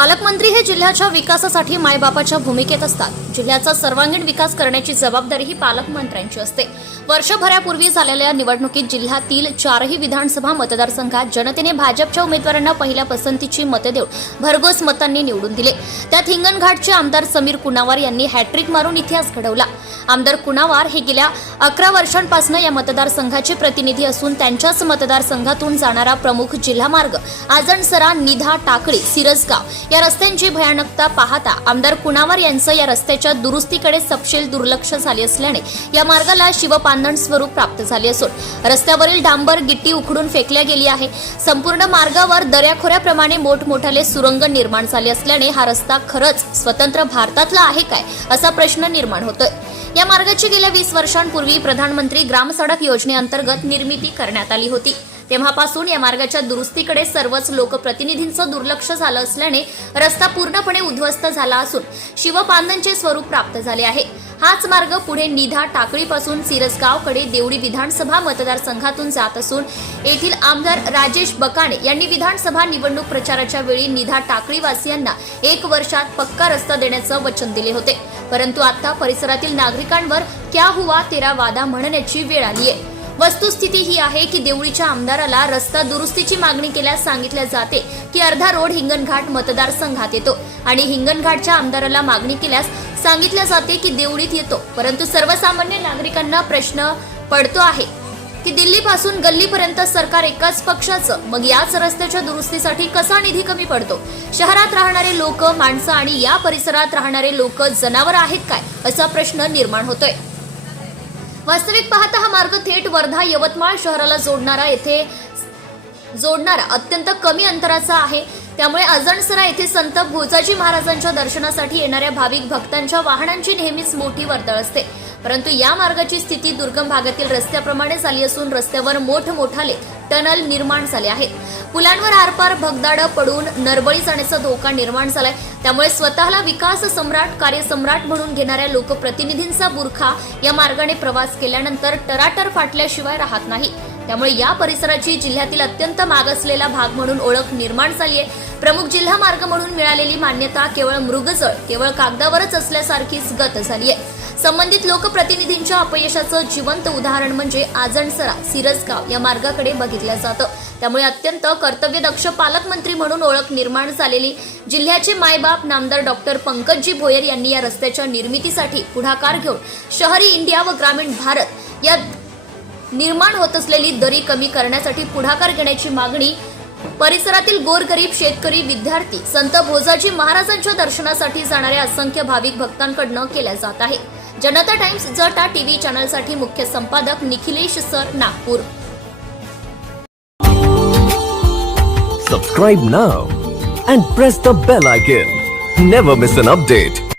पालकमंत्री हे जिल्ह्याच्या विकासासाठी मायबापाच्या भूमिकेत असतात. जिल्ह्याचा सर्वांगीण विकास करण्याची जबाबदारी ही पालकमंत्र्यांची असते. वर्षभरापूर्वी झालेल्या निवडणुकीत जिल्ह्यातील चारही विधानसभा मतदारसंघात जनतेने भाजपच्या उमेदवारांना पहिल्या पसंतीची मते देऊन भरघोस मतांनी निवडून दिले. त्यात हिंगणघाटचे आमदार समीर कुणावार यांनी हॅट्रिक मारून इतिहास घडवला. आमदार कुणावार हे गेल्या अकरा वर्षांपासून या मतदारसंघाचे प्रतिनिधी असून त्यांच्याच मतदारसंघातून जाणारा प्रमुख जिल्हा मार्ग आजणसरा निधा टाकळी सिरसगाव या रस्त्यांची भयानकता पाहता आमदार कुणावार यांचं या रस्त्याच्या दुरुस्तीकडे सपशेल दुर्लक्ष झाले असल्याने या मार्गाला शिवपांदण स्वरूप प्राप्त झाले असून रस्त्यावरील डांबर गिट्टी उखडून फेकल्या गेली आहे. संपूर्ण मार्गावर दऱ्याखोऱ्याप्रमाणे मोठमोठाले सुरंग निर्माण झाले असल्याने हा रस्ता खरंच स्वतंत्र भारतातला आहे काय असा प्रश्न निर्माण होतोय. या मार्गाची गेल्या वीस वर्षांपूर्वी प्रधानमंत्री ग्राम सडक योजनेअंतर्गत निर्मिती करण्यात आली होती. तेव्हापासून या मार्गाच्या दुरुस्तीकडे सर्वच लोकप्रतिनिधींचं दुर्लक्ष झालं असल्याने रस्ता पूर्णपणे उद्ध्वस्त झाला असून शिवपांदनचे स्वरूप प्राप्त झाले आहे. हाच मार्ग पुढे निधा टाकळीपासून सिरसगावकडे देवडी विधानसभा मतदारसंघातून जात असून येथील आमदार राजेश बकाणे यांनी विधानसभा निवडणूक प्रचाराच्या वेळी निधा टाकळीवासियांना एक वर्षात पक्का रस्ता देण्याचं वचन दिले होते. परंतु आता परिसरातील नागरिकांवर क्या हुवा तेरा वादा म्हणण्याची वेळ आली आहे वस्तुस्थिती ही आहे की देवळीच्या आमदाराला रस्ता दुरुस्तीची मागणी केल्यास सांगितले जाते की अर्धा रोड हिंगणघाट मतदारसंघात येतो आणि हिंगणघाटच्या आमदाराला मागणी केल्यास सांगितले जाते की देवळीत येतो. परंतु सर्वसामान्य नागरिकांना प्रश्न पडतो आहे की दिल्लीपासून गल्लीपर्यंत सरकार एकाच पक्षाचं मग याच रस्त्याच्या दुरुस्तीसाठी कसा निधी कमी पडतो? शहरात राहणारे लोक माणसं आणि या परिसरात राहणारे लोक जनावर आहेत काय? असा प्रश्न निर्माण होतोय. वास्तविक पाहता हा मार्ग थेट वर्धा यवतमाळ शहराला जोडणारा येथे जोडणारा अत्यंत कमी अंतराचा आहे. त्यामुळे अजणसरा येथे संत भोजाजी महाराजांच्या दर्शनासाठी येणाऱ्या भाविक भक्तांच्या वाहनांची नेहमीच मोठी वर्दळ असते. परंतु या मार्गाची स्थिती दुर्गम भागातील रस्त्याप्रमाणे झाली असून रस्त्यावर मोठमोठाले टनल निर्माण झाले आहेत. पुलांवर आरपार भगदाडं पडून नरबळी जाण्याचा धोका निर्माण झालाय. त्यामुळे स्वतःला विकास सम्राट कार्यसम्राट म्हणून घेणाऱ्या लोकप्रतिनिधींचा बुरखा या मार्गाने प्रवास केल्यानंतर टराटर फाटल्याशिवाय राहत नाही. त्यामुळे या परिसराची जिल्ह्यातील अत्यंत मागासलेला भाग म्हणून ओळख निर्माण झाली आहे प्रमुख जिल्हा मार्ग म्हणून मिळालेली मान्यता केवळ मृगजळ केवळ कागदावरच असल्यासारखीच गत झाली आहे संबंधित लोकप्रतिनिधींच्या अपयशाचं जिवंत उदाहरण म्हणजे आजणसरा सिरसगाव या मार्गाकडे बघितलं जातं. त्यामुळे अत्यंत कर्तव्यदक्ष पालकमंत्री म्हणून ओळख निर्माण झालेली जिल्ह्याचे मायबाप नामदार डॉक्टर पंकजी भोयर यांनी या रस्त्याच्या निर्मितीसाठी पुढाकार घेऊन शहरी इंडिया व ग्रामीण भारत या निर्माण होत असलेली दरी कमी करण्यासाठी पुढाकार घेण्याची मागणी परिसरातील गोरगरीब शेतकरी विद्यार्थी संत भोजाजी महाराजांच्या दर्शनासाठी जाणाऱ्या असंख्य भाविक भक्तांकडनं केल्या जात आहे. जनता टाइम्स जटा टीव्ही चॅनलसाठी मुख्य संपादक Nikhilesh sir Nagpur. Subscribe now and press the bell icon never miss an update